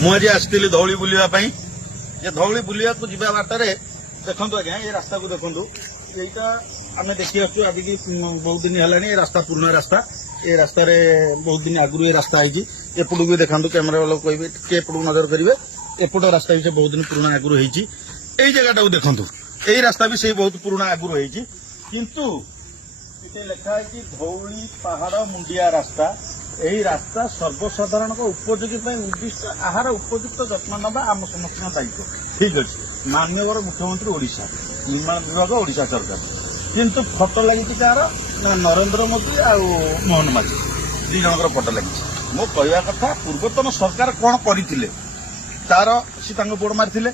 मुझे आसती धौली बुलावाई ये धौली बुलिया को जीवा बाटर देखु आज्ञा ये रास्ता को देखु यहीटा आम देखी आसु आज की बहुत दिन है रास्ता पुराना रास्ता ये रास्तार बहुत दिन आगु ये रास्ता है एपटू भी देखा कैमेरा वाला कहे एपटू नजर करेंगे एपट रास्ता भी से बहुत दिन पुराना आगु यही जगह देखु यही रास्ता भी से बहुत पुराना आगु किंतु लिखा है धौली पहाड़ मुंडिया रास्ता यही रास्ता सर्वसाधारण उपयोगी उद्दिष्ट आहार उपयुक्त जत्न नवा आम समस्त दायित्व ठीक अच्छे माननीय मुख्यमंत्री ओडिशा निर्माण विभाग ओडिशा सरकार किंतु फोटो लगी कार नरेंद्र मोदी आ मोहन माझी दी जन फोटो लगी मो कहवा कथा पूर्वतन सरकार कौन करते तार सी बोर्ड मारी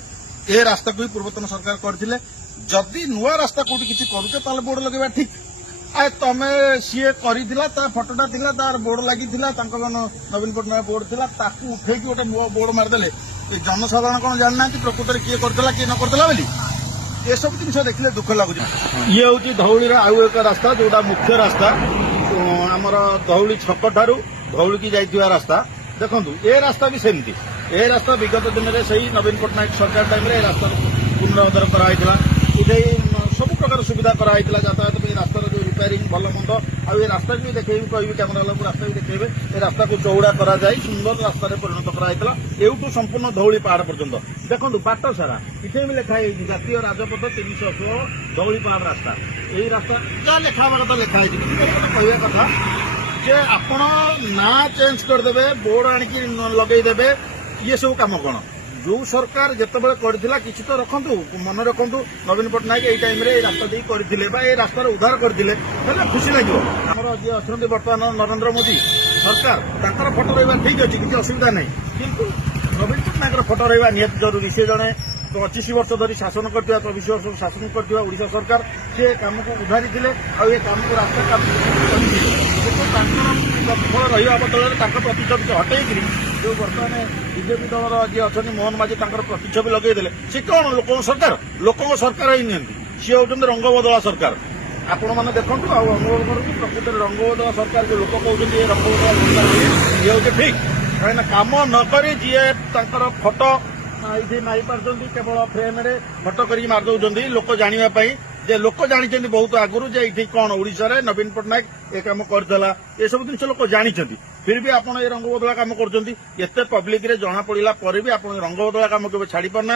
ए रास्ता को पूर्वतन सरकार करते जदि नुआ रास्ता कौटी किसी करुचे बोर्ड लगेगा ठीक आ तमे सीए करिथिला ता फोटोटा थिला तार बोर्ड लगी नवीन पट्टनायक बोर्ड थिला ताकू उठे गोटे बोर्ड मारदेले जनसाधारण कौन जानना प्रकृत किए करथिला किए न करथिला बोली ये सब जिन देखिले दुख लगुच ये हूँ धौली आउ एक रास्ता जोटा मुख्य रास्ता आमर धौली छक ठारू धौली की जाइथिबा रास्ता देखु ए रास्ता भी सेमती ए रास्ता विगत दिन में सही नवीन पट्टनायक सरकार टाइम रे रास्ता पुनरुद्धार कराइथिला इधे सब प्रकार सुविधा कराई यातायात रास्तार जो रिपेयरिंग भल मंद आ रास्ता भी देखे कह कैमेरा वाला रास्ता भी देखेबे ए रास्ता को चौड़ा करा जाई सुंदर रास्ता परिणत कराइला एवटू संपूर्ण धौली पहाड़ पर्यंत देखो बाट सारा इथे भी लिखाई जातीय राजपथ 316 धौली पहाड़ रास्ता यही रास्ता क्या लिखा कथा लिखाई कहवा कथा जे आपण ना चेंज करदे बोर्ड आणिकी लगेदेवे ये सब कम कौन जो सरकार जितेबाला करथिला किछि तो रखंतु मन रखंतु नवीन पट्टनायक एई टाइम रे रास्ता दी करथिले बा ए रास्तार उद्धार करथिले हेले खुशी लागियो हमर जे अछंती वर्तमान नरेंद्र मोदी सरकार तांकर फोटो रहबा ठीक अछि किछि असुविधा नै किंतु नवीन पट्टनायकर फोटो रहबा नियत जरूरी से जने 25 वर्ष धरी शासन करथिबा 24 वर्ष शासन करथिबा ओडिशा सरकार से काम को उधारी थिले आ ए काम को रास्ता काम फल रहा बदल प्रतिच्छबि हटेकरी जो बर्तमान बीजेपी दल जी अच्छा मोहन माझी प्रतिच्छबि लगेदेले सी कौन लोक सरकार ही नहीं सी हूँ रंग बदला सरकार आपण मैंने देखु अनुभव करूँ प्रकृत रंग बदला सरकार जो लोक कहते रंग बदला सरकार ये हूँ ठीक कहीं कम नक जी फोटो ये मारी पार्टी केवल फ्रेम रे फोटो कर मारिदे लोक जानापी जे लोक जानी बहुत आगुरी जे ये कौन ओडिशा रे नवीन पट्टनायक ए कम करदेला ये सब जिन लोक जानी फिर भी आपड़ ये रंग बदला कम करते पब्लिक रे जना पड़ा पर भी आप रंग बदला कम के छाड़ी पारना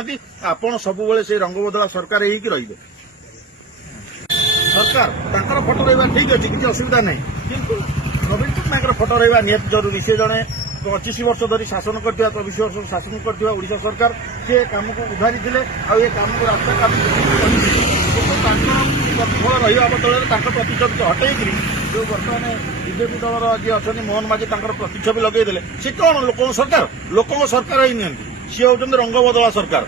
आपड़ सब से रंग बदला सरकार ही रही सरकार फोटो रहा ठीक अच्छे किसी असुविधा नहीं किंतु नवीन पट्टनायक फोटो रहा नियत जरूरी से जने 25 वर्ष धरी शासन करथिबा 24 वर्ष शासन करथिबा ओडिशा सरकार से काम को उधारी थिले आ ए काम को रास्ता काम फल रहा बदल प्रतिच्छबि हटेकरी जो बर्तमान बीजेपी दल जी अच्छा मोहन माझी प्रतिच्छबि लगेदेले सी कौन लोक सरकार ही नहीं सी हूँ रंग बदला सरकार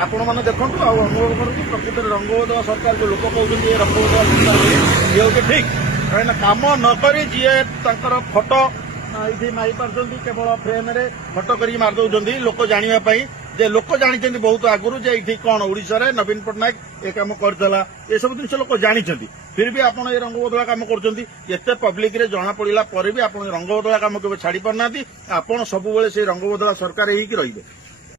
आपण मैंने देखु अनुभव करूँ प्रकृत रंग बदला सरकार जो लोक कहते रंग बदला सरकार ये हूँ ठीक कहीं कम नक जी फोटो ये मारी पार्टी केवल फ्रेम रे फोटो कर मारिदे लोक जानापी जे लोक जानी बहुत आगुरी जे ये कौन ओडिशा रे नवीन पट्टनायक ए कम करदेला ये सब जिन लोक जानी फिर भी आपड़ ये रंग बदला कम करते पब्लिक रे जना पड़ा पर भी आप रंग बदला कम के छाड़ी पारना आपड़ सब से रंग बदला सरकार ही रही